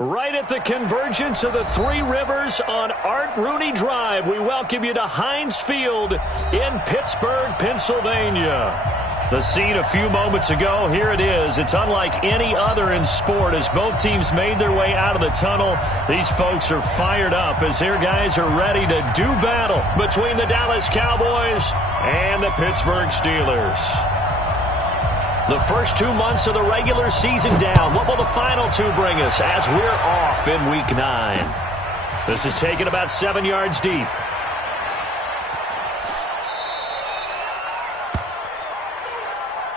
Right at the convergence of the Three Rivers on Art Rooney Drive, we welcome you to Heinz Field in Pittsburgh, Pennsylvania. The scene a few moments ago, here it is. It's unlike any other in sport as both teams made their way out of the tunnel. These folks are fired up as their guys are ready to do battle between the Dallas Cowboys and the Pittsburgh Steelers. The first 2 months of the regular season down. What will the final two bring us as we're off in Week 9? This is taken about 7 yards deep.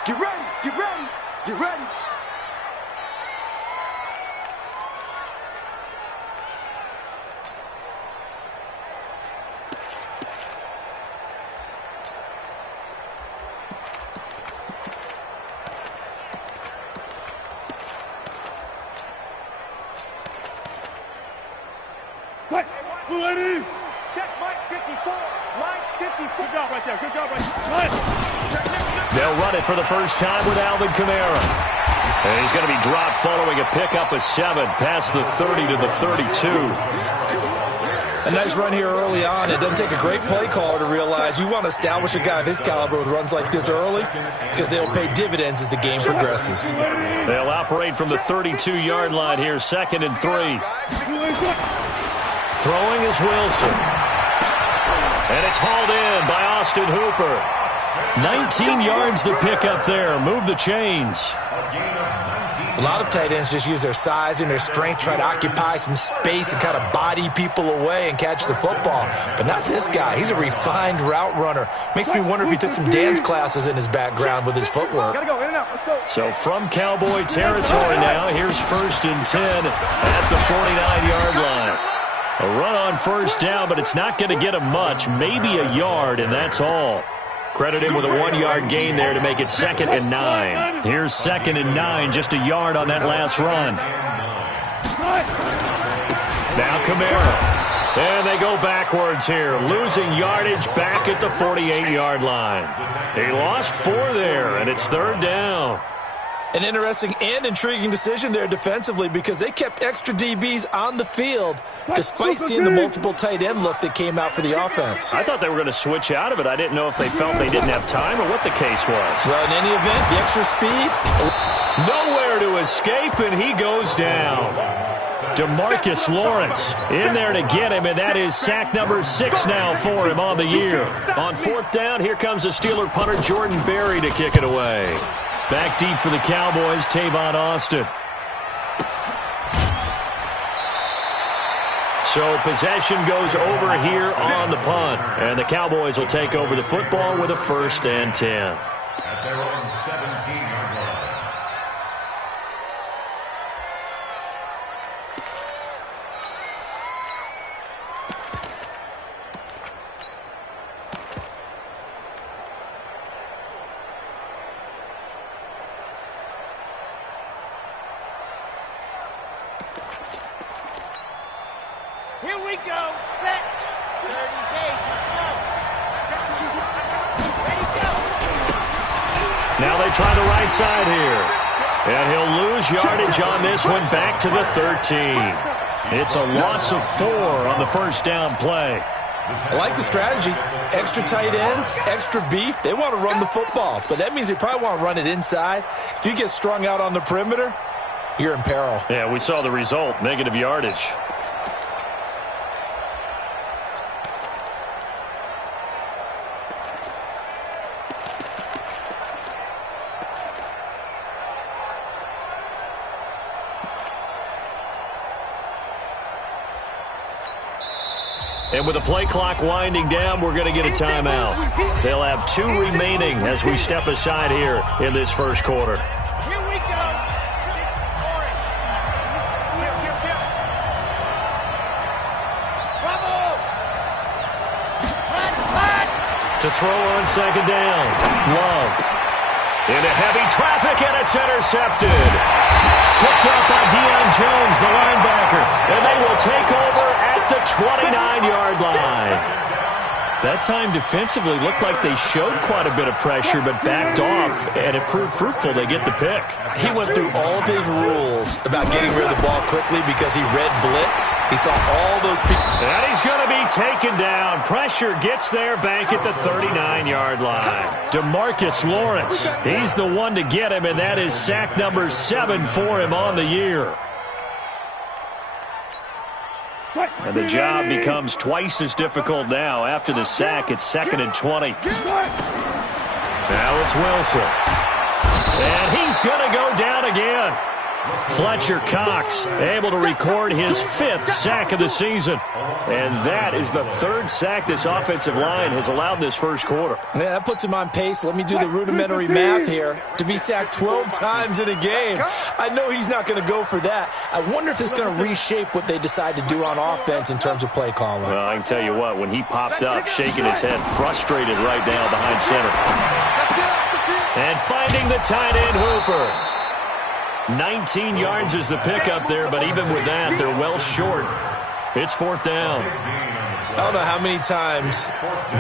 Get ready, get ready, get ready. Check Mike 54. Mike 54. Good job right there. Good job right there. They'll run it for the first time with Alvin Kamara. And he's going to be dropped following a pickup of 7 past the 30 to the 32. A nice run here early on. It doesn't take a great play caller to realize you want to establish a guy of his caliber with runs like this early because they'll pay dividends as the game progresses. They'll operate from the 32-yard line here, 2nd and 3. Throwing is Wilson. And it's hauled in by Austin Hooper. 19 yards to pick up there. Move the chains. A lot of tight ends just use their size and their strength, try to occupy some space and kind of body people away and catch the football. But not this guy. He's a refined route runner. Makes me wonder if he took some dance classes in his background with his footwork. Gotta go, in and out. Let's go. So from Cowboy territory now, here's 1st and 10 at the 49-yard line. A run on first down, but it's not going to get him much, maybe a yard, and that's all. Credit him with a 1-yard gain there to make it 2nd and 9. Here's 2nd and 9, just a yard on that last run. Now Kamara. And they go backwards here, losing yardage back at the 48-yard line. He lost 4 there, and it's 3rd down. An interesting and intriguing decision there defensively because they kept extra DBs on the field despite seeing the multiple tight end look that came out for the offense. I thought they were going to switch out of it. I didn't know if they felt they didn't have time or what the case was. Well, in any event, the extra speed. Nowhere to escape, and he goes down. DeMarcus Lawrence in there to get him, and that is sack number 6 now for him on the year. On 4th down, here comes the Steeler punter Jordan Berry to kick it away. Back deep for the Cowboys, Tavon Austin. So possession goes over here on the punt. And the Cowboys will take over the football with a 1st and 10. At their own 17-yard line. Here we go. Set. 30 days. Let's go. Ready, go. Now they try the right side here. And he'll lose yardage on this one back to the 13. It's a loss of 4 on the first down play. I like the strategy. Extra tight ends, extra beef. They want to run the football, but that means they probably want to run it inside. If you get strung out on the perimeter, you're in peril. Yeah, we saw the result, negative yardage. And with the play clock winding down, we're going to get a timeout. They'll have 2 remaining as we step aside here in this first quarter. Here we go. 6 orange. Bravo. Run. To throw on 2nd down. Love. Into heavy traffic, and it's intercepted. Picked up by Deion Jones, the linebacker. And they will take over at the 29-yard line. That time defensively looked like they showed quite a bit of pressure but backed off, and it proved fruitful. They get the pick. He went through all of his rules about getting rid of the ball quickly because he read blitz. He saw all those people. And he's going to be taken down. Pressure gets there back at the 39-yard line. DeMarcus Lawrence, he's the one to get him, and that is sack number 7 for him on the year. And the job becomes twice as difficult now. After the sack, it's 2nd and 20. Now it's Wilson. And he's going to go down again. Fletcher Cox able to record his 5th sack of the season. And that is the 3rd sack this offensive line has allowed this first quarter. Yeah, that puts him on pace. Let me do the rudimentary math here. To be sacked 12 times in a game. I know he's not going to go for that. I wonder if it's going to reshape what they decide to do on offense in terms of play calling. Well, I can tell you what, when he popped up, shaking his head, frustrated right now behind center. And finding the tight end Hooper. 19 yards is the pickup there, but even with that, they're well short. It's 4th down. I don't know how many times,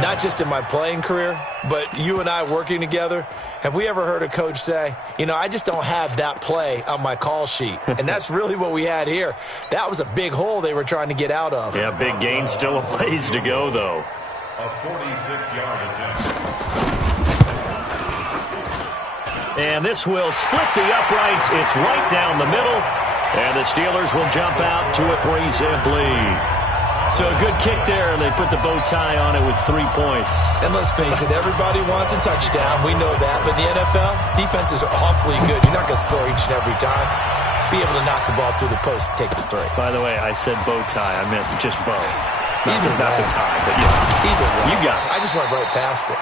not just in my playing career, but you and I working together, have we ever heard a coach say, you know, I just don't have that play on my call sheet. And that's really what we had here. That was a big hole they were trying to get out of. Yeah, big gain, still a ways to go, though. A 46-yard attempt. And this will split the uprights. It's right down the middle. And the Steelers will jump out to a 3-zip lead. So a good kick there, and they put the bow tie on it with 3 points. And let's face it, everybody wants a touchdown. We know that. But in the NFL, defenses are awfully good. You're not going to score each and every time. Be able to knock the ball through the post and take the 3. By the way, I said bow tie. I meant just bow. Not the tie, but yeah. Either way. You got it. I just went right past it.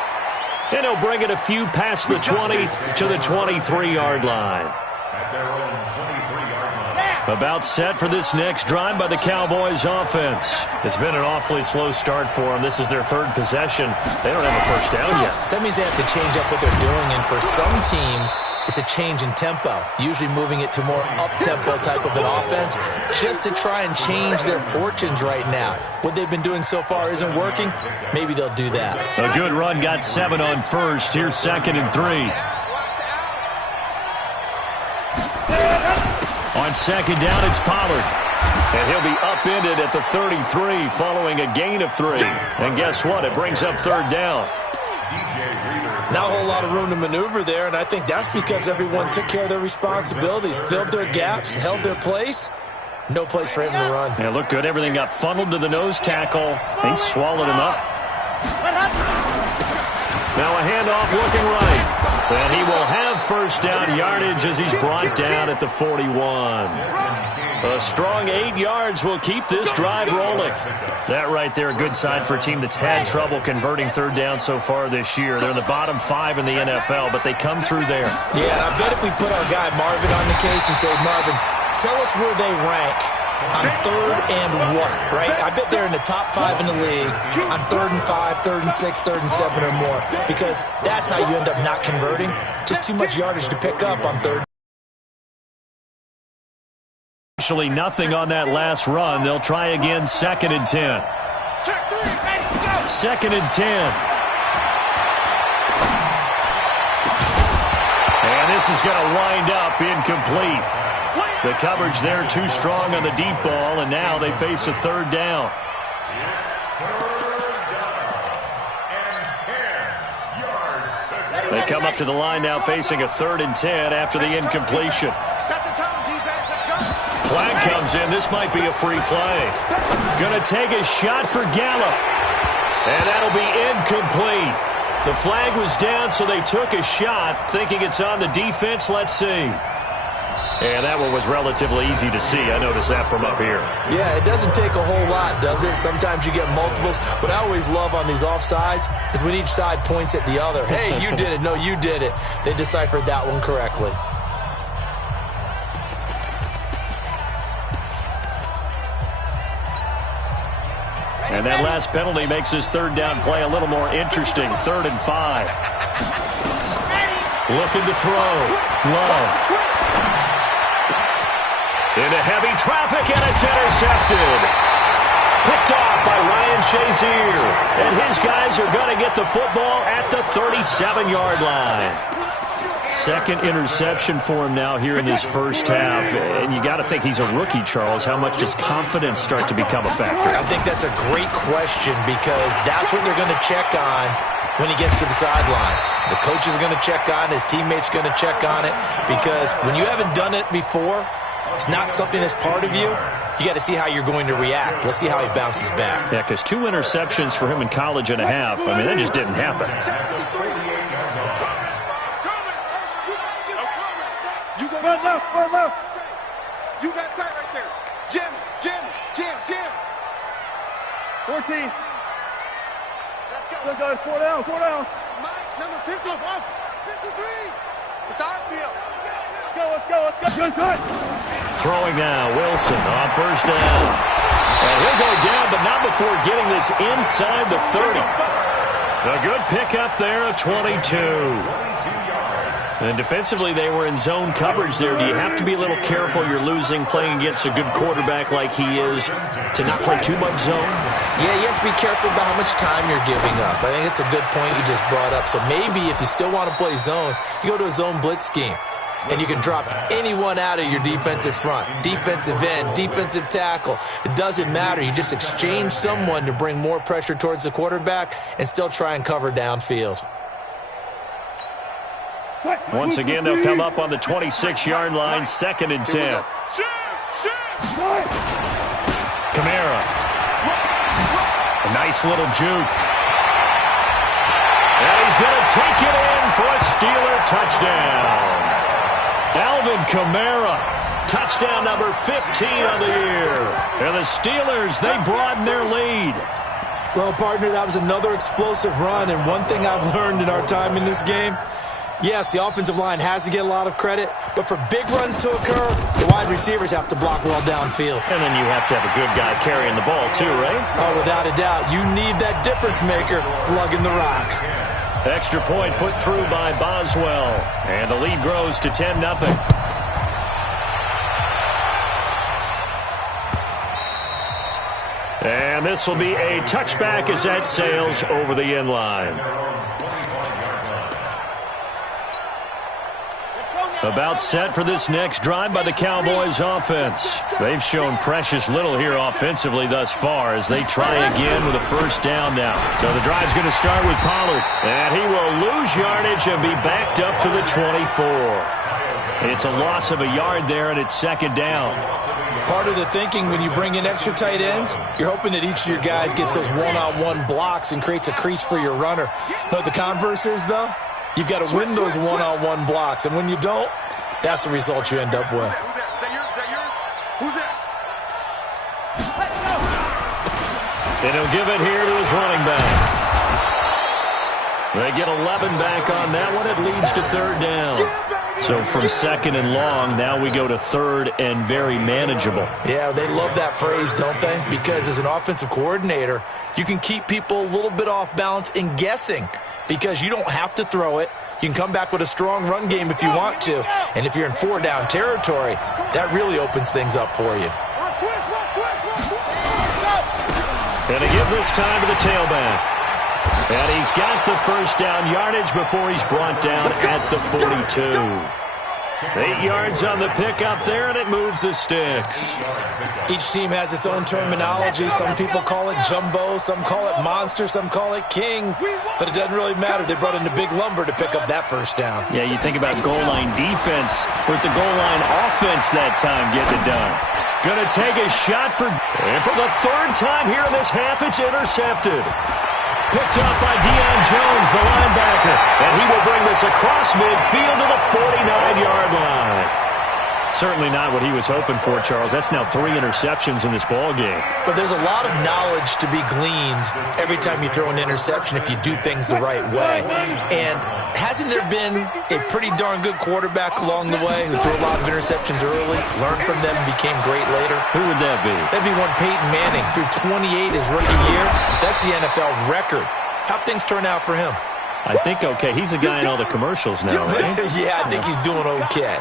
And he'll bring it a few past the 20 to the 23-yard line. At their own 23-yard line. About set for this next drive by the Cowboys offense. It's been an awfully slow start for them. This is their 3rd possession. They don't have a first down yet. So that means they have to change up what they're doing, and for some teams, it's a change in tempo, usually moving it to more up-tempo type of an offense, just to try and change their fortunes right now. What they've been doing so far isn't working. Maybe they'll do that. A good run, got 7 on first. Here's 2nd and 3. On 2nd down, it's Pollard. And he'll be upended at the 33 following a gain of 3. And guess what? It brings up 3rd down. Not a whole lot of room to maneuver there, and I think that's because everyone took care of their responsibilities, filled their gaps, held their place. No place for him to run. Yeah, looked good. Everything got funneled to the nose tackle. He swallowed him up. Now a handoff looking right. And he will have first down yardage as he's brought down at the 41. A strong 8 yards will keep this drive rolling. That right there, a good sign for a team that's had trouble converting 3rd down so far this year. They're in the bottom 5 in the NFL, but they come through there. Yeah, and I bet if we put our guy Marvin on the case and say, Marvin, tell us where they rank on 3rd and what, right? I bet they're in the top 5 in the league on 3rd and 5, 3rd and 6, 3rd and 7 or more, because that's how you end up not converting. Just too much yardage to pick up on 3rd. Actually, nothing on that last run. They'll try again, 2nd and 10. 2nd and 10. And this is going to wind up incomplete. The coverage there too strong on the deep ball, and now they face a 3rd down. They come up to the line now facing a 3rd and 10 after the incompletion. Flag comes in. This might be a free play. Going to take a shot for Gallup. And that'll be incomplete. The flag was down, so they took a shot, thinking it's on the defense. Let's see. And that one was relatively easy to see. I noticed that from up here. Yeah, it doesn't take a whole lot, does it? Sometimes you get multiples. What I always love on these offsides is when each side points at the other. Hey, you did it. No, you did it. They deciphered that one correctly. And that last penalty makes his 3rd down play a little more interesting. 3rd and 5. Looking to throw. Love. Into heavy traffic, and it's intercepted. Picked off by Ryan Shazier. And his guys are going to get the football at the 37-yard line. Second interception for him now here in this first half. And you got to think he's a rookie, Charles. How much does confidence start to become a factor? I think that's a great question because that's what they're going to check on when he gets to the sidelines. The coach is going to check on it. His teammates going to check on it because when you haven't done it before, it's not something that's part of you. You got to see how you're going to react. Let's see how he bounces back. Yeah, because 2 interceptions for him in college and a half. I mean, that just didn't happen. Run left, run left. You got tight right there. Jim. 14. Let's go. Look, guys, 4 down. Mike, number 50. 53. It's our field. Let's go. Good cut. Throwing now, Wilson on first down. And he'll go down, but not before getting this inside the 30. A good pickup there, a 22. And defensively, they were in zone coverage there. Do you have to be a little careful? You're losing playing against a good quarterback like he is to not play too much zone? Yeah, you have to be careful about how much time you're giving up. I think it's a good point you just brought up. So maybe if you still want to play zone, you go to a zone blitz scheme. And you can drop anyone out of your defensive front, defensive end, defensive tackle. It doesn't matter. You just exchange someone to bring more pressure towards the quarterback and still try and cover downfield. Once again, they'll come up on the 26-yard line, 2nd and 10. Kamara. A nice little juke. And he's going to take it in for a Steeler touchdown. Alvin Kamara, touchdown number 15 of the year. And the Steelers, they broaden their lead. Well, partner, that was another explosive run. And one thing I've learned in our time in this game, yes, the offensive line has to get a lot of credit, but for big runs to occur, the wide receivers have to block well downfield. And then you have to have a good guy carrying the ball too, right? Oh, without a doubt. You need that difference maker lugging the rock. Extra point put through by Boswell. And the lead grows to 10-0. And this will be a touchback as that sails over the end line. About set for this next drive by the Cowboys offense. They've shown precious little here offensively thus far as they try again with a first down now. So the drive's going to start with Pollard. And he will lose yardage and be backed up to the 24. It's a loss of a yard there, and it's 2nd down. Part of the thinking when you bring in extra tight ends, you're hoping that each of your guys gets those one-on-one blocks and creates a crease for your runner. You know what the converse is, though? You've got to win those one-on-one blocks, and when you don't, that's the result you end up with. Who's that? And he'll give it here to his running back. They get 11 back on that one. It leads to 3rd down. So from 2nd and long, now we go to 3rd and very manageable. Yeah, they love that phrase, don't they? Because as an offensive coordinator, you can keep people a little bit off balance and guessing. Because you don't have to throw it. You can come back with a strong run game if you want to. And if you're in 4-down territory, that really opens things up for you. And a give this time to the tailback. And he's got the first down yardage before he's brought down at the 42. 8 yards on the pickup there, and it moves the sticks. Each team has its own terminology. Some people call it jumbo, some call it monster, some call it king. But it doesn't really matter. They brought in the big lumber to pick up that first down. Yeah, you think about goal line defense. With the goal line offense that time getting it done. Going to take a shot and for the 3rd time here in this half, it's intercepted. Picked up by Deion Jones, the linebacker. And he will bring this across midfield to the 49-yard line. Certainly not what he was hoping for, Charles. That's now 3 interceptions in this ball game. But there's a lot of knowledge to be gleaned every time you throw an interception if you do things the right way. And hasn't there been a pretty darn good quarterback along the way who threw a lot of interceptions early, learned from them, and became great later? Who would that be? That'd be one Peyton Manning. Threw 28 his rookie year. That's the NFL record. How'd things turn out for him? I think okay. He's a guy in all the commercials now, right? Yeah, I think he's doing okay.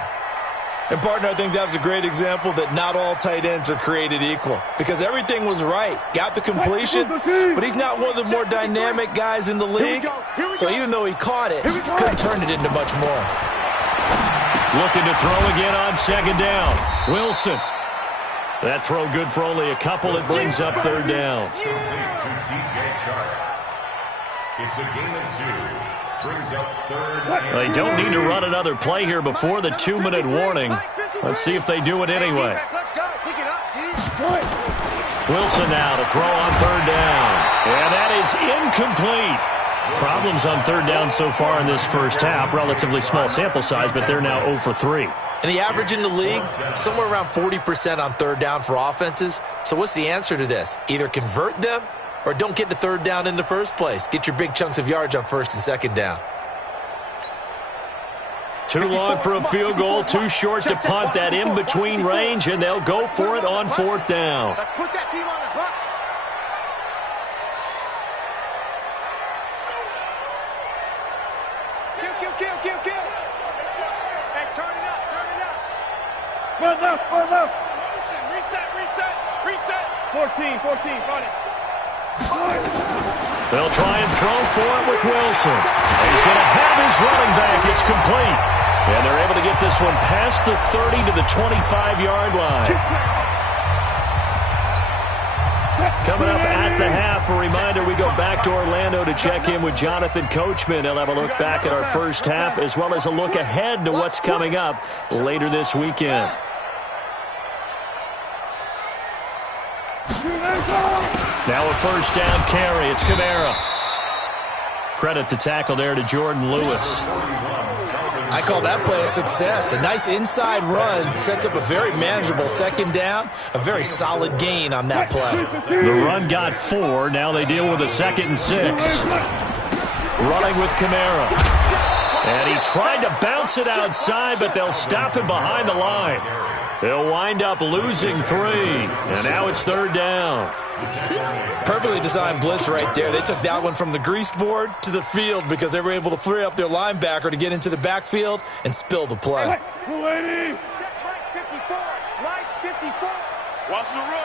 And, partner, I think that was a great example that not all tight ends are created equal because everything was right. Got the completion, but he's not one of the more dynamic guys in the league. So even though he caught it, couldn't turn it into much more. Looking to throw again on second down. Wilson. That throw good for only a couple. It brings up third down. It's a gain of 2. Brings up third. They don't need to run another play here before the 2-minute warning. Let's see if they do it anyway. Wilson now to throw on third down. And that is incomplete. Problems on third down so far in this first half. Relatively small sample size, but they're now 0 for 3. And the average in the league, somewhere around 40% on third down for offenses. So what's the answer to this? Either convert them or don't get to third down in the first place. Get your big chunks of yards on first and second down. Too long for a field goal, too short to punt. That in-between range, and they'll go for it on fourth down. Let's put that team on the hook. Kill. Hey, turn it up. Run left. Reset. 14, run it. They'll try and throw for it with Wilson. He's going to have his running back. It's complete. And they're able to get this one past the 30 to the 25-yard line. Coming up at the half, a reminder, we go back to Orlando to check in with Jonathan Coachman. He'll have a look back at our first half as well as a look ahead to what's coming up later this weekend. Now a first down carry. It's Kamara. Credit the tackle there to Jordan Lewis. I call that play a success. A nice inside run sets up a very manageable second down. A very solid gain on that play. The run got 4. Now they deal with a 2nd and 6. Running with Kamara. And he tried to bounce it outside, but they'll stop him behind the line. They'll wind up losing 3. And now it's third down. Perfectly designed blitz right there. They took that one from the grease board to the field because they were able to free up their linebacker to get into the backfield and spill the play. Mike 54. Watch the run.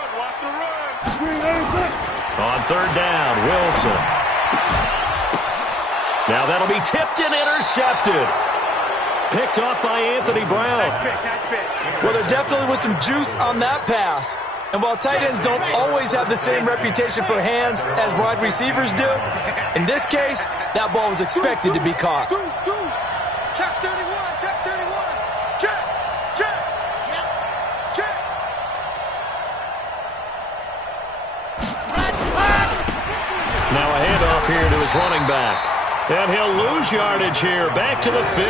On third down, Wilson. Now that'll be tipped and intercepted. Picked off by Anthony Brown. Well, there definitely was some juice on that pass. And while tight ends don't always have the same reputation for hands as wide receivers do, in this case, that ball was expected to be caught. Check 31. Now a handoff here to his running back. And he'll lose yardage here. Back to the 15.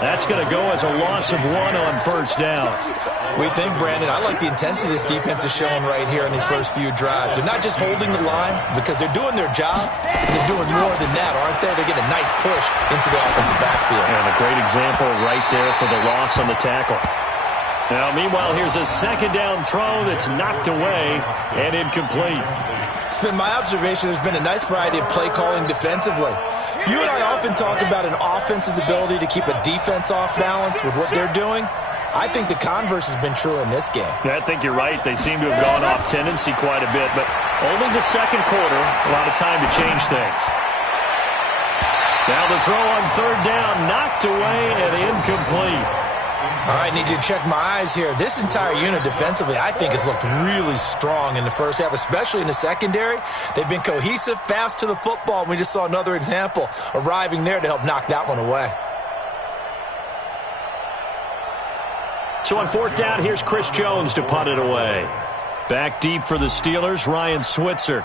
That's going to go as a loss of 1 on first down. We think, Brandon, I like the intensity this defense is showing right here in these first few drives. They're not just holding the line because they're doing their job. They're doing more than that, aren't they? They get a nice push into the offensive backfield. And a great example right there for the loss on the tackle. Now, meanwhile, here's a second down throw that's knocked away and incomplete. It's been my observation there's been a nice variety of play calling defensively. You and I often talk about an offense's ability to keep a defense off balance with what they're doing. I think the converse has been true in this game. Yeah, I think you're right. They seem to have gone off tendency quite a bit, but only the second quarter, a lot of time to change things. Now the throw on third down, knocked away and incomplete. All right, need you to check my eyes here. This entire unit defensively, I think, has looked really strong in the first half, especially in the secondary. They've been cohesive, fast to the football. We just saw another example arriving there to help knock that one away. So on fourth down, here's Chris Jones to punt it away. Back deep for the Steelers, Ryan Switzer.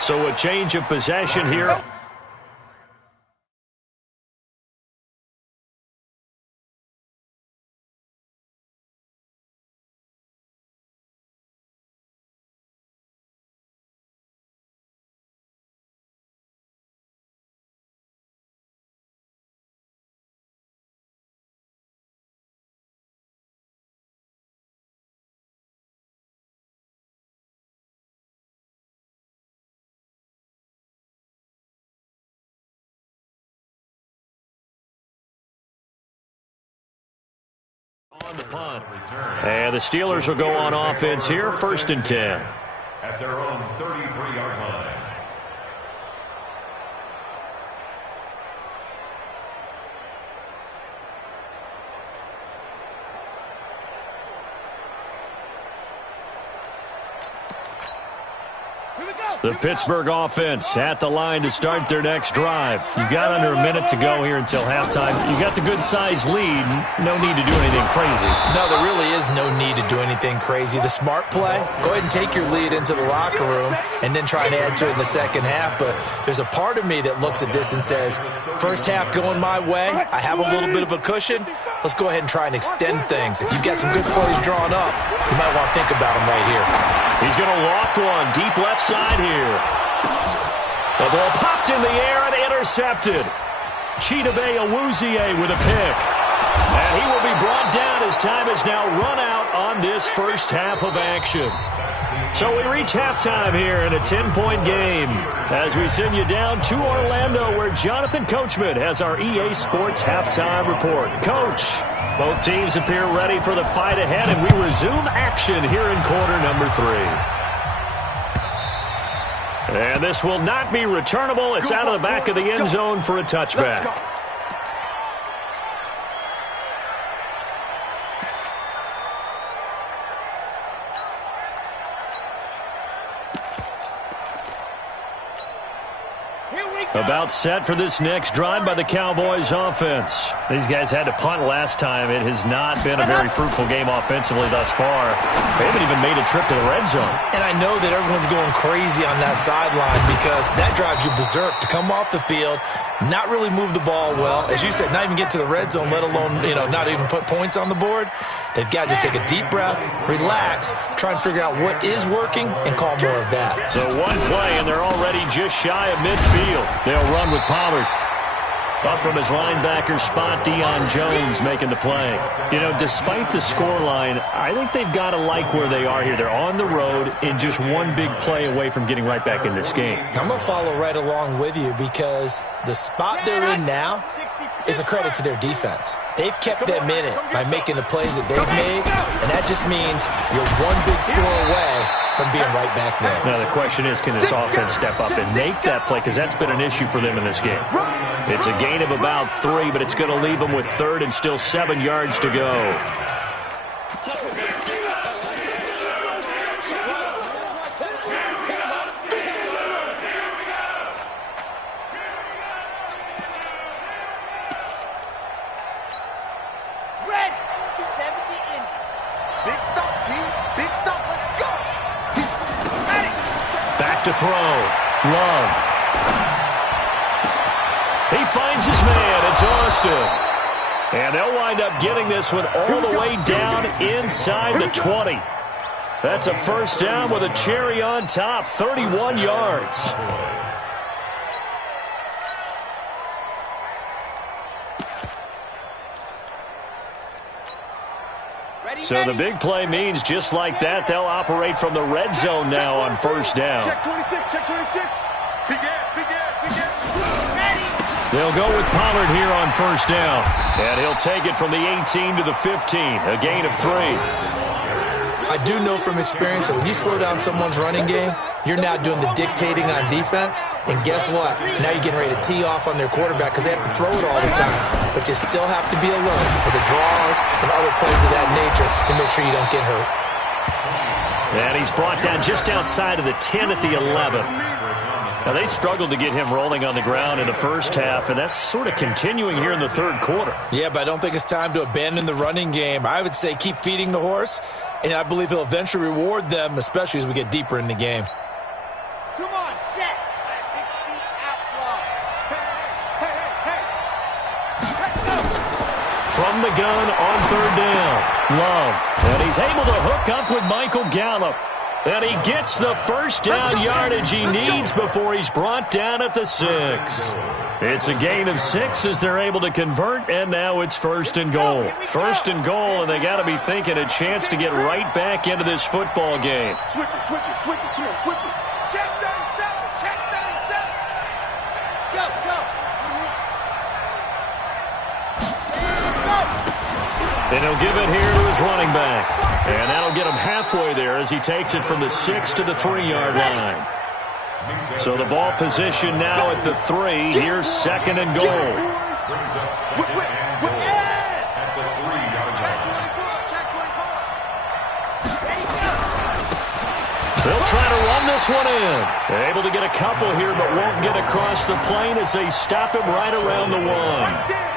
So a change of possession here. on the punt. And the Steelers will go on offense here, 1st and 10. At their own 33-yard line. The Pittsburgh offense at the line to start their next drive. You've got under a minute to go here until halftime. You've got the good-sized lead. No need to do anything crazy. No, there really is no need to do anything crazy. The smart play, go ahead and take your lead into the locker room and then try and add to it in the second half. But there's a part of me that looks at this and says, first half going my way, I have a little bit of a cushion. Let's go ahead and try and extend things. If you've got some good plays drawn up, you might want to think about them right here. He's going to loft one deep left side here. The ball popped in the air and intercepted. Chidobe Awuzie with a pick. And he will be brought down as time has now run out on this first half of action. So we reach halftime here in a 10-point game as we send you down to Orlando where Jonathan Coachman has our EA Sports halftime report. Coach, both teams appear ready for the fight ahead, and we resume action here in quarter number 3. And this will not be returnable. It's out of the back of the end zone for a touchback. About set for this next drive by the Cowboys offense. These guys had to punt last time. It has not been a very fruitful game offensively thus far. They haven't even made a trip to the red zone. And I know that everyone's going crazy on that sideline because that drives you berserk to come off the field, not really move the ball well. As you said, not even get to the red zone, let alone, not even put points on the board. They've got to just take a deep breath, relax, try and figure out what is working, and call more of that. So one play, and they're already just shy of midfield. They'll run with Pollard. Up from his linebacker spot, Deion Jones making the play. Despite the scoreline, I think they've got to like where they are here. They're on the road and just one big play away from getting right back in this game. I'm going to follow right along with you because the spot they're in now is a credit to their defense. They've kept them in it by making the plays that they've made, and that just means you're one big score away from being right back there. Now the question is, can this offense step up and make that play? Because that's been an issue for them in this game. It's a gain of about 3, but it's going to leave them with 3rd and still 7 yards to go. To throw. Love. He finds his man. It's Austin. And they'll wind up getting this one all the way down inside the 20. That's a first down with a cherry on top. 31 yards. So the big play means just like that, they'll operate from the red zone now on first down. Check 26, check 26. Big gas. They'll go with Pollard here on first down. And he'll take it from the 18 to the 15, a gain of 3. I do know from experience that when you slow down someone's running game, you're now doing the dictating on defense. And guess what? Now you're getting ready to tee off on their quarterback because they have to throw it all the time. But you still have to be alert for the draws and other plays of that nature to make sure you don't get hurt. And he's brought down just outside of the 10 at the 11. Now, they struggled to get him rolling on the ground in the first half, and that's sort of continuing here in the third quarter. Yeah, but I don't think it's time to abandon the running game. I would say keep feeding the horse, and I believe he'll eventually reward them, especially as we get deeper in the game. Come on, set. 60 outlaw. Hey. From the gun on third down, Love. And he's able to hook up with Michael Gallup. And he gets the first down yardage he needs before he's brought down at the 6. It's a gain of 6 as they're able to convert, and now it's first and goal. First and goal, and they got to be thinking a chance to get right back into this football game. Switch it. Come on, switch it. Check 37. Go. And he'll give it here to his running back. And that'll get him halfway there as he takes it from the 6 to the 3-yard line. So the ball position now at the 3. Here's 2nd and goal. Brings up 2nd and goal at the 3-yard line. They'll try to run this one in. They're able to get a couple here, but won't get across the plane as they stop him right around the 1.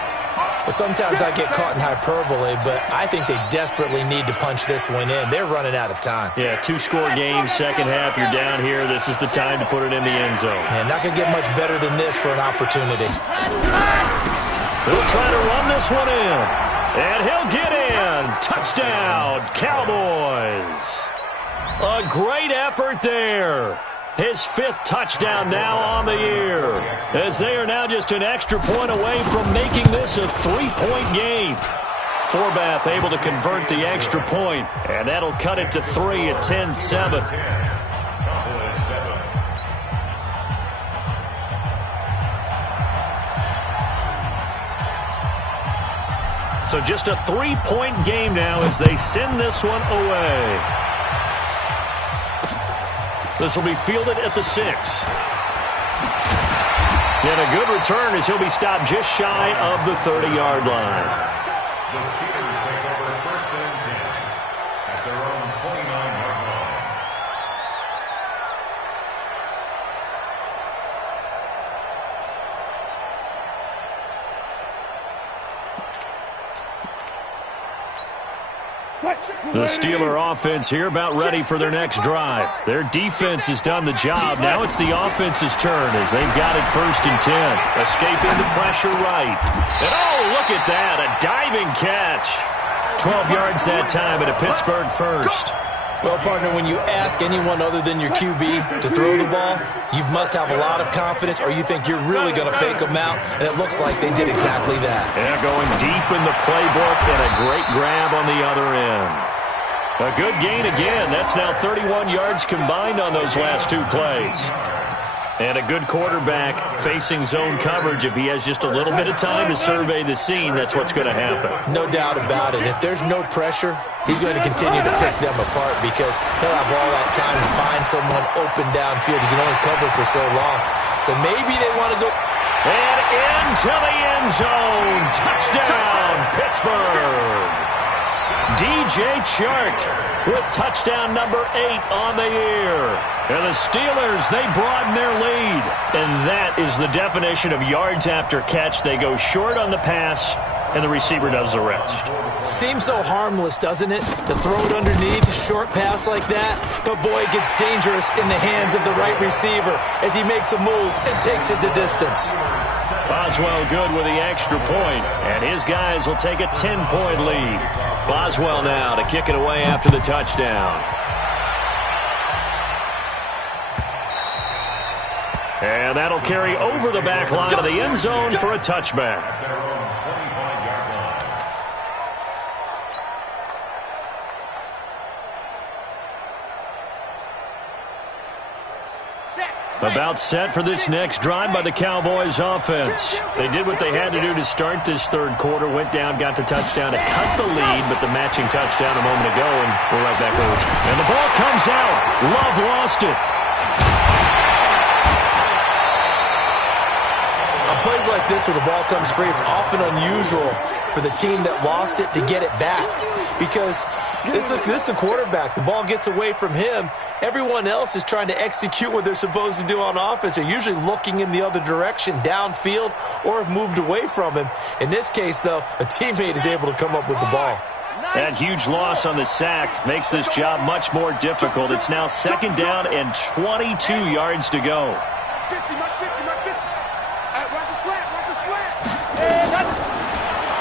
Sometimes I get caught in hyperbole, but I think they desperately need to punch this one in. They're running out of time. Yeah, 2-score game, second half. You're down here. This is the time to put it in the end zone. Man, not going to get much better than this for an opportunity. They'll try to run this one in. And he'll get in. Touchdown, Cowboys. A great effort there. His 5th touchdown now on the year, as they are now just an extra point away from making this a 3-point game. Forbath able to convert the extra point, and that'll cut it to 3 at 10-7. So just a 3-point game now as they send this one away. This will be fielded at the 6. And a good return as he'll be stopped just shy of the 30-yard line. The Steelers take over 1st and 10 at their own 29-yard line. The Steeler offense here about ready for their next drive. Their defense has done the job. Now it's the offense's turn as they've got it 1st and 10. Escaping the pressure right. And oh, look at that, a diving catch. 12 yards that time at a Pittsburgh 1st. Well, partner, when you ask anyone other than your QB to throw the ball, you must have a lot of confidence or you think you're really going to fake them out, and it looks like they did exactly that. Yeah, going deep in the playbook and a great grab on the other end. A good gain again. That's now 31 yards combined on those last 2 plays. And a good quarterback facing zone coverage. If he has just a little bit of time to survey the scene, that's what's going to happen. No doubt about it. If there's no pressure, he's going to continue to pick them apart because he'll have all that time to find someone open downfield. He can only cover for so long. So maybe they want to go. And into the end zone. Touchdown, Pittsburgh. DJ Chark with touchdown number 8 on the year. And the Steelers, they broaden their lead. And that is the definition of yards after catch. They go short on the pass, and the receiver does the rest. Seems so harmless, doesn't it? To throw it underneath, a short pass like that. But boy, it gets dangerous in the hands of the right receiver as he makes a move and takes it the distance. Boswell good with the extra point, and his guys will take a 10-point lead. Boswell now to kick it away after the touchdown. And that'll carry over the back line of the end zone for a touchback. About set for this next drive by the Cowboys offense. They did what they had to do to start this 3rd quarter. Went down, got the touchdown to cut the lead, but the matching touchdown a moment ago, and we're right back over. And the ball comes out. Love lost it. On plays like this where the ball comes free, it's often unusual for the team that lost it to get it back because this is the quarterback. The ball gets away from him. Everyone else is trying to execute what they're supposed to do on offense. They're usually looking in the other direction, downfield, or have moved away from him. In this case, though, a teammate is able to come up with the ball. That huge loss on the sack makes this job much more difficult. It's now 2nd down and 22 yards to go.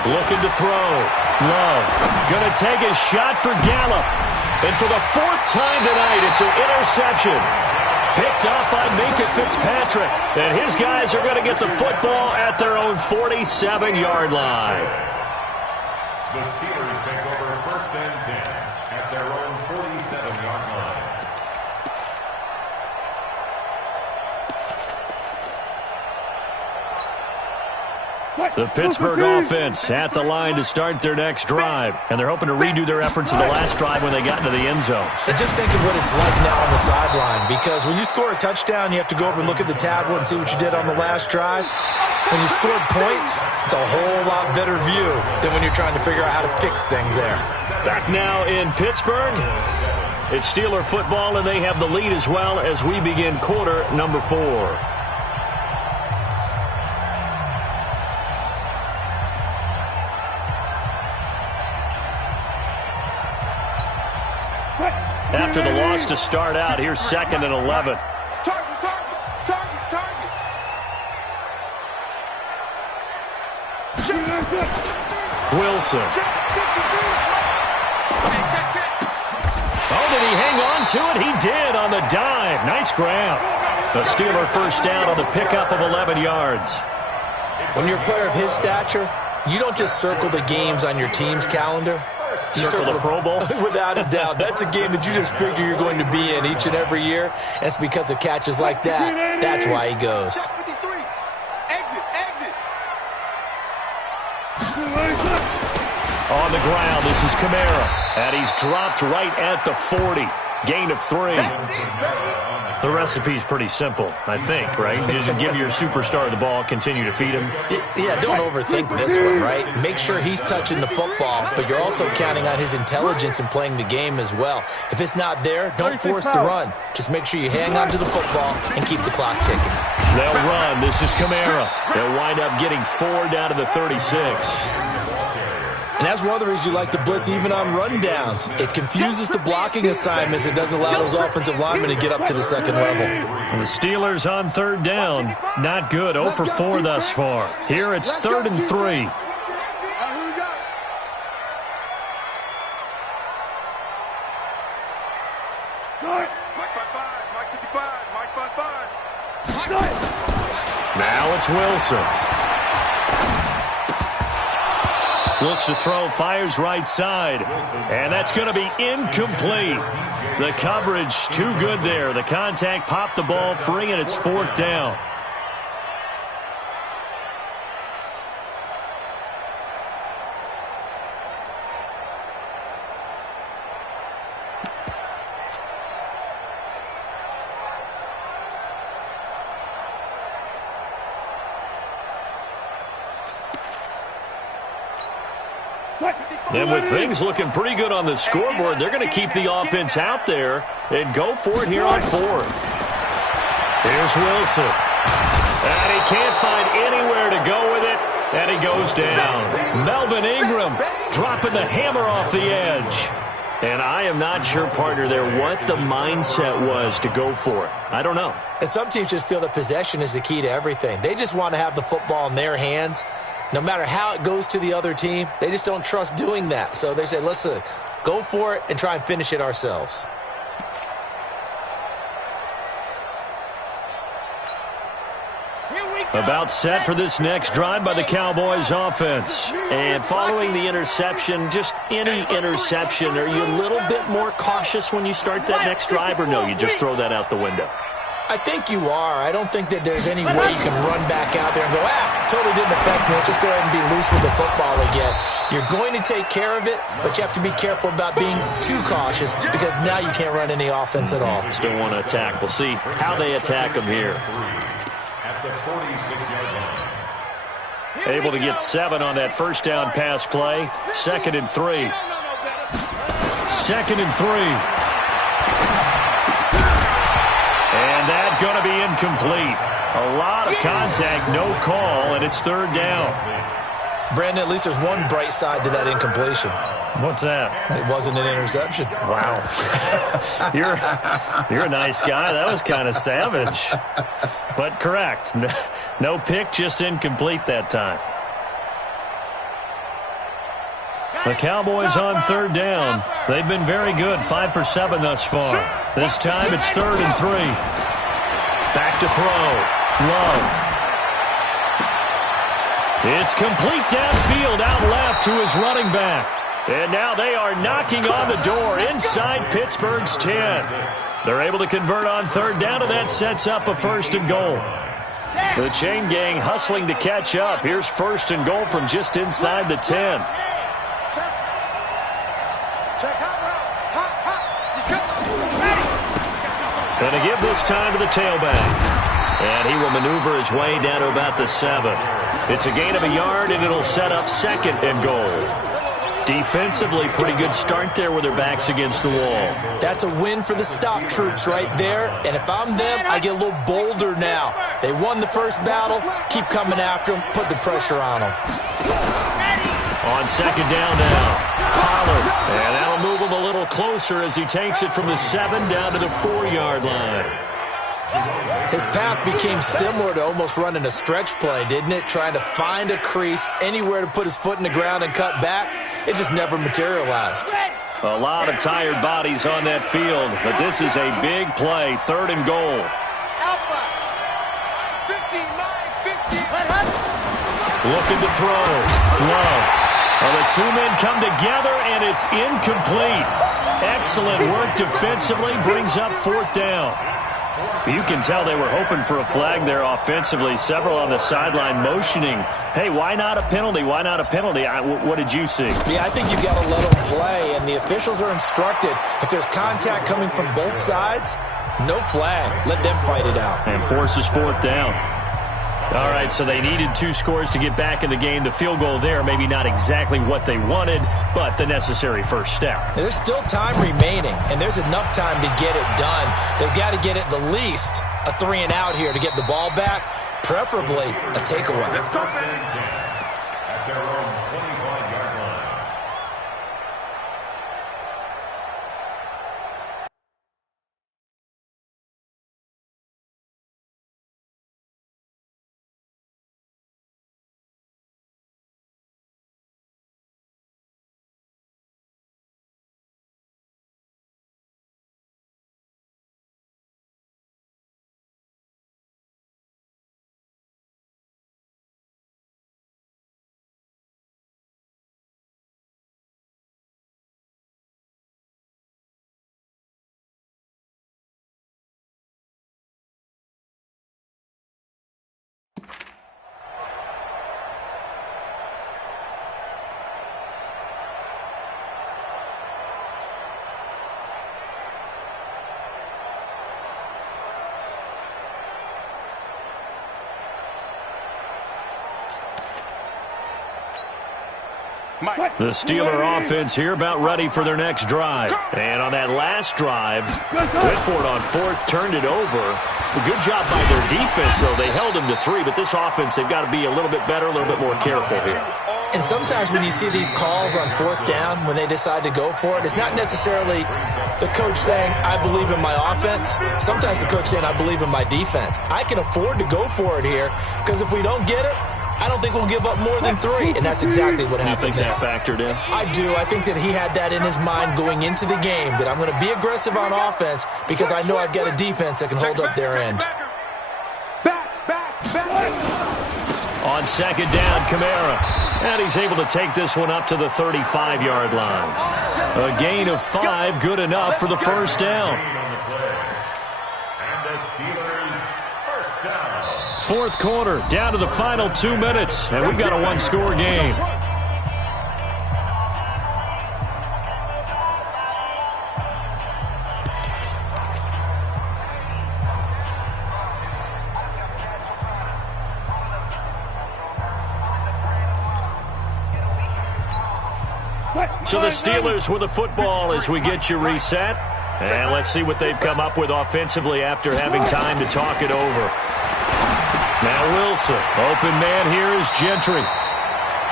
Looking to throw. Love. Gonna take a shot for Gallup. And for the 4th time tonight, it's an interception. Picked up by Minka Fitzpatrick. And his guys are going to get the football at their own 47-yard line. The Steelers take over 1st and 10 at their own 47-yard line. The Pittsburgh offense at the line to start their next drive. And they're hoping to redo their efforts in the last drive when they got into the end zone. And just think of what it's like now on the sideline, because when you score a touchdown, you have to go over and look at the tablet and see what you did on the last drive. When you scored points, it's a whole lot better view than when you're trying to figure out how to fix things there. Back now in Pittsburgh. It's Steeler football, and they have the lead as well as we begin quarter number 4. After the loss to start out, here's 2nd and 11. Target. Wilson. Oh, did he hang on to it? He did on the dive. Nice grab. The Steeler first down on the pickup of 11 yards. When you're a player of his stature, you don't just circle the games on your team's calendar. You Circle the Pro Bowl? Without a doubt. That's a game that you just figure you're going to be in each and every year. And it's because of catches like that. That's why he goes. Exit. On the ground, this is Kamara. And he's dropped right at the 40. Gain of 3. The recipe's pretty simple, I think, right? You just give your superstar the ball, continue to feed him. Yeah, don't overthink this one, right? Make sure he's touching the football, but you're also counting on his intelligence in playing the game as well. If it's not there, don't force the run. Just make sure you hang on to the football and keep the clock ticking. They'll run. This is Kamara. They'll wind up getting 4 down to the 36. And that's one of the reasons you like to blitz even on rundowns. It confuses the blocking assignments. It doesn't allow those offensive linemen to get up to the second level. And the Steelers on 3rd down. Not good. 0 for 4 thus far. Here it's 3rd and 3. Now it's Wilson. Looks to throw, fires right side. And that's going to be incomplete. The coverage too good there. The contact popped the ball free, and it's 4th down. And with things looking pretty good on the scoreboard, they're going to keep the offense out there and go for it here on 4th. Here's Wilson. And he can't find anywhere to go with it, and he goes down. Melvin Ingram dropping the hammer off the edge. And I am not sure, partner, there what the mindset was to go for it. I don't know. And some teams just feel that possession is the key to everything. They just want to have the football in their hands. No matter how it goes to the other team, they just don't trust doing that. So they say, let's go for it and try and finish it ourselves. About set for this next drive by the Cowboys offense. And following the interception, just any interception, are you a little bit more cautious when you start that next drive, or no, you just throw that out the window? I think you are. I don't think that there's any way you can run back out there and go, totally didn't affect me. Let's just go ahead and be loose with the football again. You're going to take care of it, but you have to be careful about being too cautious because now you can't run any offense at all. Still want to attack. We'll see how they attack them here. At the 46-yard line. Able to get 7 on that first down pass play. 2nd and 3. 2nd and 3. And that's going to be incomplete. A lot of contact, no call, and it's 3rd down. Brandon, at least there's one bright side to that incompletion. What's that? It wasn't an interception. Wow. You're a nice guy. That was kind of savage. But correct. No pick, just incomplete that time. The Cowboys on 3rd down. They've been very good, 5 for 7 thus far. This time it's 3rd and 3. Back to throw. Love. It's complete downfield, out left to his running back. And now they are knocking on the door inside Pittsburgh's 10. They're able to convert on 3rd down, and that sets up a 1st and goal. The chain gang hustling to catch up. Here's 1st and goal from just inside the 10. Going to give this time to the tailback. And he will maneuver his way down to about the 7. It's a gain of a yard, and it'll set up 2nd and goal. Defensively, pretty good start there with their backs against the wall. That's a win for the stop troops right there. And if I'm them, I get a little bolder now. They won the first battle. Keep coming after them. Put the pressure on them. On 2nd down now, Pollard. And that'll move him a little closer as he takes it from the 7 down to the 4-yard line. His path became similar to almost running a stretch play, didn't it? Trying to find a crease, anywhere to put his foot in the ground and cut back. It just never materialized. A lot of tired bodies on that field, but this is a big play, 3rd and goal. Alpha. 59-50. Looking to throw. Love. Well, the 2 men come together, and it's incomplete. Excellent work defensively, brings up 4th down. You can tell they were hoping for a flag there offensively. Several on the sideline motioning, hey, why not a penalty? Why not a penalty? What did you see? Yeah, I think you've got to let them play, and the officials are instructed, if there's contact coming from both sides, no flag. Let them fight it out. And forces 4th down. All right, so they needed 2 scores to get back in the game. The field goal there, maybe not exactly what they wanted, but the necessary first step. There's still time remaining, and there's enough time to get it done. They've got to get at the least a 3 and out here to get the ball back, preferably a takeaway. At their own 25-yard line. The Steeler offense here about ready for their next drive. And on that last drive, Whitford on 4th turned it over. A good job by their defense, though. They held them to 3, but this offense, they've got to be a little bit better, a little bit more careful here. And sometimes when you see these calls on 4th down, when they decide to go for it, it's not necessarily the coach saying, I believe in my offense. Sometimes the coach saying, I believe in my defense. I can afford to go for it here, because if we don't get it, I don't think we'll give up more than 3, and that's exactly what happened. You think that factored in? I do. I think that he had that in his mind going into the game, that I'm going to be aggressive on offense because I know I've got a defense that can hold up their end. On 2nd down, Kamara. And he's able to take this one up to the 35-yard line. A gain of 5, good enough for the first down. And the Steelers' first down. 4th quarter, down to the final 2 minutes, and we've got a 1-score game. So the Steelers with the football as we get you reset. And let's see what they've come up with offensively after having time to talk it over. Now Wilson, open man here is Gentry.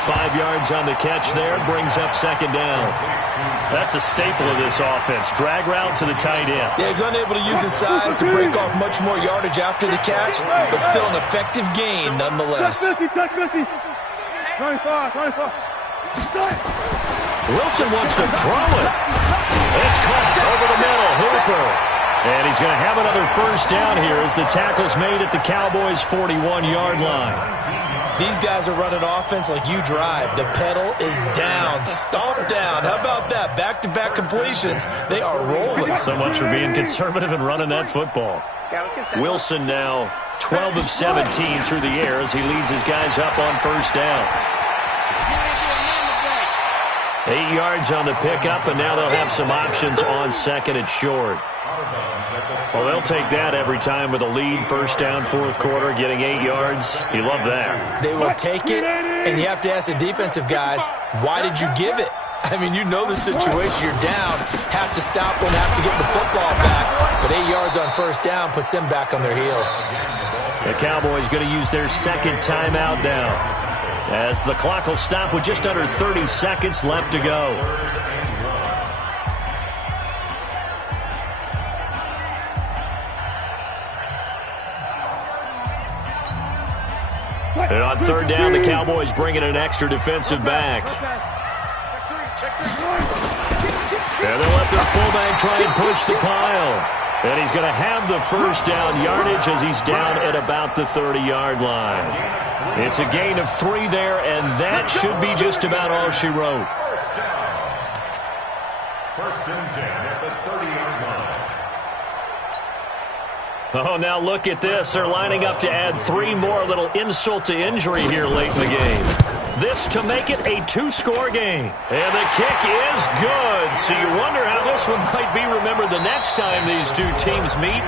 5 yards on the catch there, brings up 2nd down. That's a staple of this offense. Drag route to the tight end. Yeah, he's unable to use his size to break off much more yardage after the catch, but still an effective gain nonetheless. Wilson wants to throw it. It's caught over the middle. Hooper. And he's going to have another first down here as the tackle's made at the Cowboys' 41-yard line. These guys are running offense like you drive. The pedal is down. Stomp down. How about that? Back-to-back completions. They are rolling. So much for being conservative and running that football. Wilson now 12 of 17 through the air as he leads his guys up on first down. 8 yards on the pickup, and now they'll have some options on second and short. Well, they'll take that every time with a lead, first down, fourth quarter, getting 8 yards. You love that. They will take it, and you have to ask the defensive guys, why did you give it? I mean, you know the situation. You're down, have to stop them, have to get the football back. But 8 yards on first down puts them back on their heels. The Cowboys going to use their second timeout now, as the clock will stop with just under 30 seconds left to go. And on third down, the Cowboys bring in an extra defensive back. And they'll let their fullback try and push the pile. And he's going to have the first down yardage as he's down at about the 30-yard line. It's a gain of 3 there, and that should be just about all she wrote. First and 10 at the 30-yard line. Oh, now look at this. They're lining up to add 3 more, little insult to injury here late in the game. This to make it a 2-score game. And the kick is good. So you wonder how this one might be remembered the next time these two teams meet.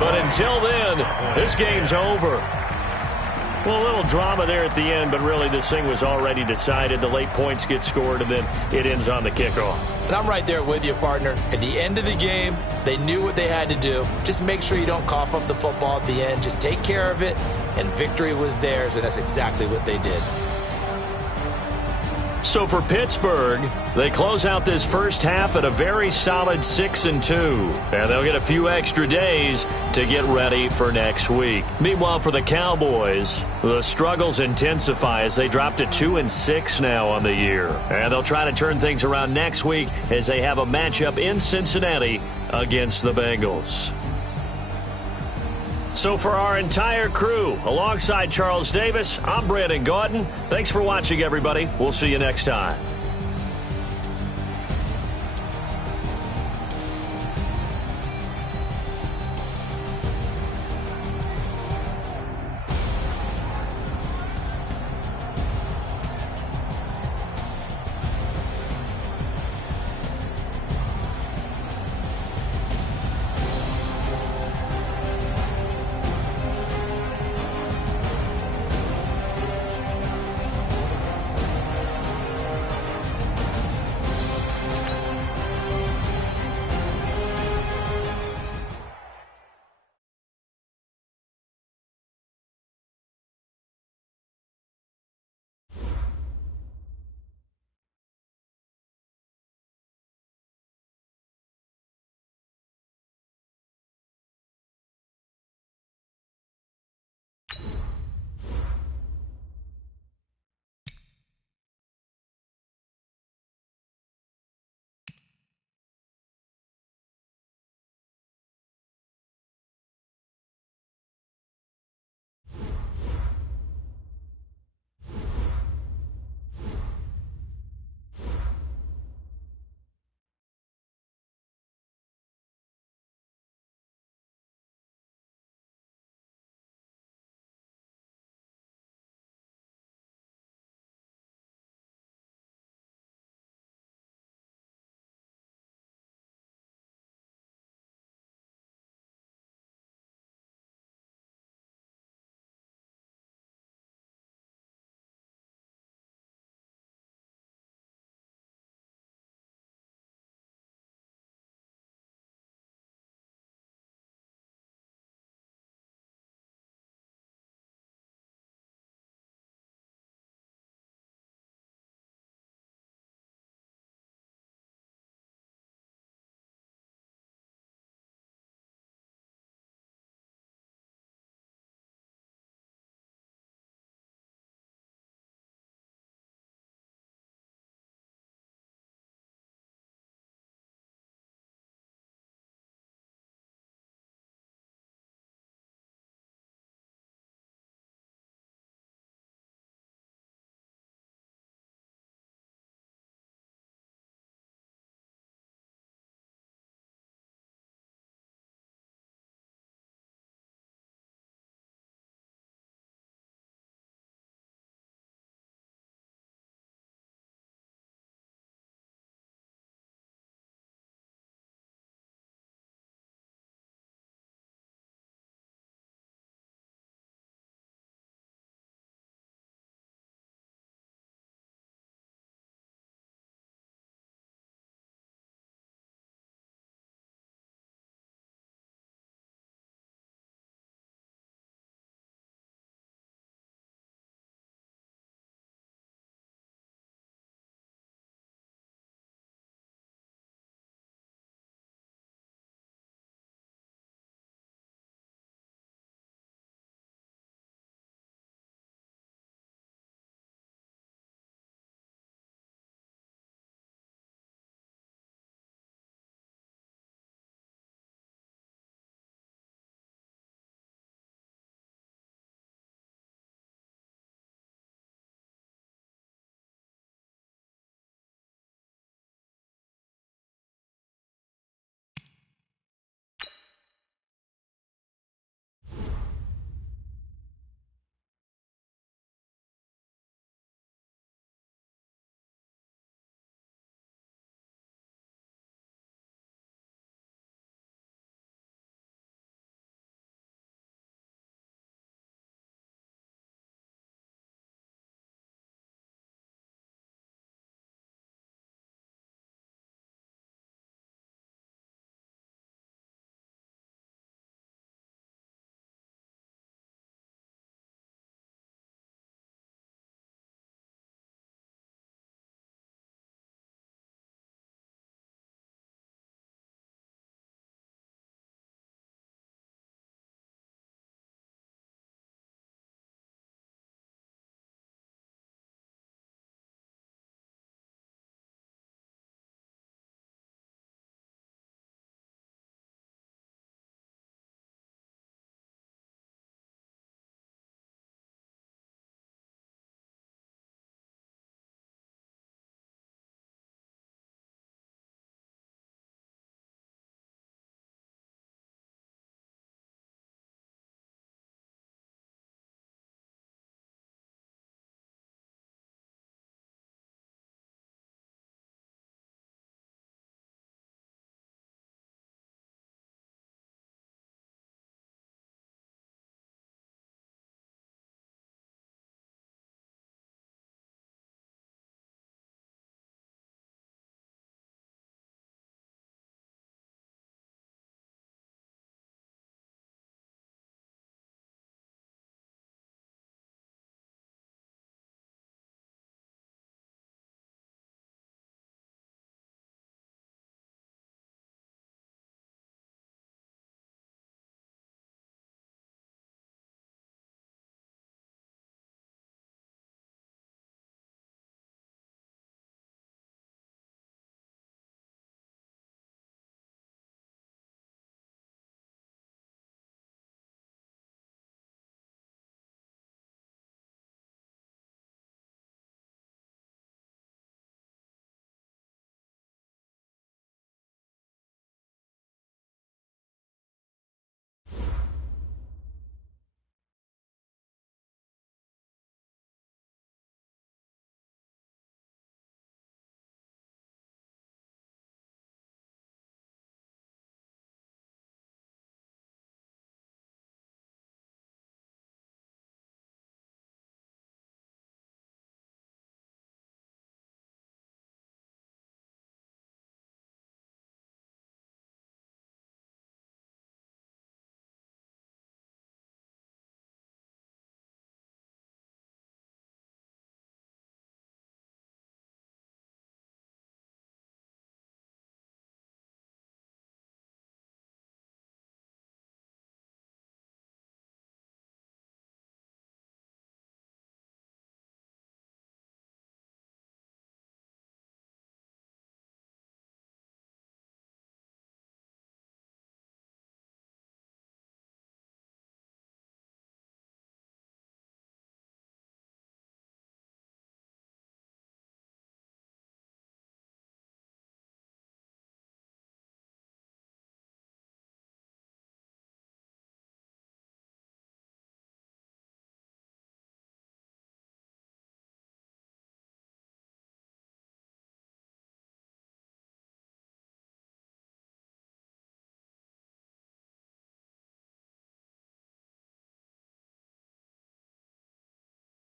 But until then, this game's over. Well, a little drama there at the end, but really this thing was already decided. The late points get scored, and then it ends on the kickoff. And I'm right there with you, partner. At the end of the game, they knew what they had to do. Just make sure you don't cough up the football at the end. Just take care of it, and victory was theirs, and that's exactly what they did. So for Pittsburgh, they close out this first half at a very solid 6-2. And they'll get a few extra days to get ready for next week. Meanwhile, for the Cowboys, the struggles intensify as they drop to 2-6 now on the year. And they'll try to turn things around next week as they have a matchup in Cincinnati against the Bengals. So for our entire crew, alongside Charles Davis, I'm Brandon Gautin. Thanks for watching, everybody. We'll see you next time.